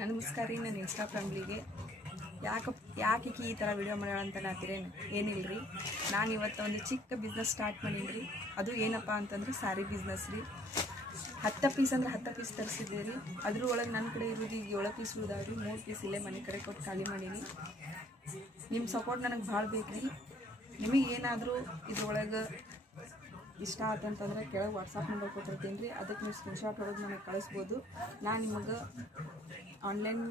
ನಮಸ್ಕಾರ ರೀ. ನನ್ನ ಇನ್ಸ್ಟಾ ಫ್ಯಾಮ್ಲಿಗೆ ಯಾಕೆ ಈ ಥರ ವಿಡಿಯೋ ಮಾಡೋಣ ಅಂತ ನಾತಿರೇನು ಏನಿಲ್ಲ ರೀ. ನಾನು ಇವತ್ತು ಒಂದು ಚಿಕ್ಕ ಬಿಸ್ನೆಸ್ ಸ್ಟಾರ್ಟ್ ಮಾಡೀನಿ ರೀ. ಅದು ಏನಪ್ಪ ಅಂತಂದ್ರೆ ಸ್ಯಾರಿ ಬಿಸ್ನೆಸ್ ರೀ. 10 ಪೀಸ್ ಅಂದ್ರೆ 10 ಪೀಸ್ ತರಿಸಿದ್ದೆ ರೀ. ಅದ್ರೊಳಗೆ ನನ್ನ ಕಡೆ ಇರೋದು ಈಗ 7 ಪೀಸ್ ಉಳಿದಾವ್ರಿ. 3 ಪೀಸ್ ಇಲ್ಲೇ ಮನೆ ಕಡೆ ಕೊಟ್ಟು ಖಾಲಿ ಮಾಡೀನಿ. ನಿಮ್ಮ ಸಪೋರ್ಟ್ ನನಗೆ ಭಾಳ ಬೇಕು ರೀ. ನಿಮಗೆ ಏನಾದರೂ ಇದ್ರೊಳಗೆ ಇಷ್ಟ ಆತಂತಂದ್ರೆ ಕೆಳಗೆ ವಾಟ್ಸಪ್ ನಂಬರ್ ಕೊಟ್ಟಿರ್ತೀನಿ ರೀ. ಅದಕ್ಕೆ ನೀವು ಸ್ಕ್ರೀನ್ಶಾಟ್ ಹೊಡೆದು ನನಗೆ ಕಳಿಸ್ಬೋದು. ನಾನು ನಿಮಗೆ ಆನ್ಲೈನ್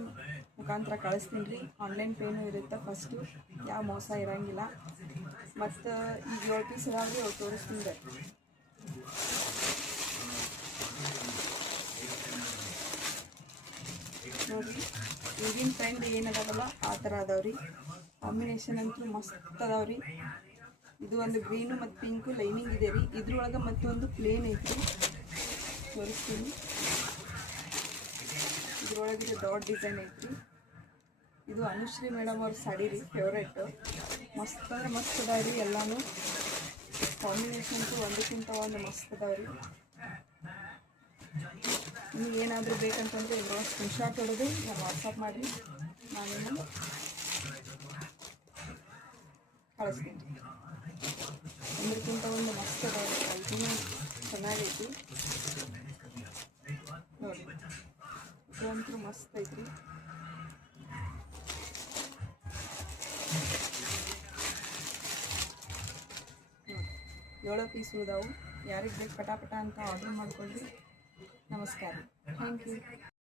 ಮುಖಾಂತರ ಕಳಿಸ್ತೀನಿ ರೀ. ಆನ್ಲೈನ್ ಪೇನೂ ಇರುತ್ತೆ. ಫಸ್ಟು ಯಾವ ಮೋಸ ಇರೋಂಗಿಲ್ಲ. ಮತ್ತು ಈಗ 7 ಪೀಸ್ ಇದಾವ್ರಿ, ಅವ್ರು ತೋರಿಸ್ತೀನಿ ರೀ. ನೋಡಿರಿ, ಈಗಿನ ಟ್ರೆಂಡ್ ಏನದಾವಲ್ಲ ಆ ಥರ ಅದಾವ್ರಿ. ಕಾಂಬಿನೇಷನ್ ಅಂತೂ ಮಸ್ತ್ ಅದಾವ್ರಿ. ಇದು ಒಂದು ಗ್ರೀನು ಮತ್ತು ಪಿಂಕು ಲೈನಿಂಗ್ ಇದೆ ರೀ. ಇದ್ರೊಳಗೆ ಮತ್ತೊಂದು ಪ್ಲೇನ್ ಐತಿ, ತೋರಿಸ್ತೀನಿ. ಇದ್ರೊಳಗೆ ಡಾಟ್ ಡಿಸೈನ್ ಐತ್ರಿ. ಇದು ಅನುಶ್ರೀ ಮೇಡಮ್ ಅವ್ರ ಸಾಡಿ ರೀ, ಫೇವ್ರೇಟು. ಮಸ್ತ್ ಅಂದ್ರೆ ಮಸ್ತ್ ಅದಾವ್ರಿ. ಎಲ್ಲಾನು ಕಾಂಬಿನೇಷನ್ ಅಂತೂ ಒಂದಕ್ಕಿಂತ ಒಂದು ಮಸ್ತ್ ಅದಾವ್ರಿ. ನಿಮ್ಗೆ ಏನಾದರೂ ಬೇಕಂತಂದರೆ ಇದ್ರೊಳಗೆ ಸ್ಕ್ರೀನ್ಶಾಟ್ ಹೊಡೆದು ನಾನು ವಾಟ್ಸಪ್ ಮಾಡಿ ನಾನು ಕಳಿಸ್ತೀನಿ. ಒಂದಕ್ಕಿಂತ ಒಂದು ಮಸ್ತ್ ಅದಾವ್ರಿ. ಕ್ವಾಲಿಟಿನೂ ಚೆನ್ನಾಗೈತಿ ನೋಡಿ. ಇದಂತೂ ಮಸ್ತ್ ಐತ್ರಿ. ನೋಡಿ, 7 ಪೀಸ್ ಉಳಿದಾವು. ಯಾರಿಗೆ ಬೇಕು ಪಟಾಪಟ ಅಂತ ಆರ್ಡ್ರ್ ಮಾಡ್ಕೊಳ್ರಿ. ನಮಸ್ಕಾರ, ಥ್ಯಾಂಕ್ ಯು.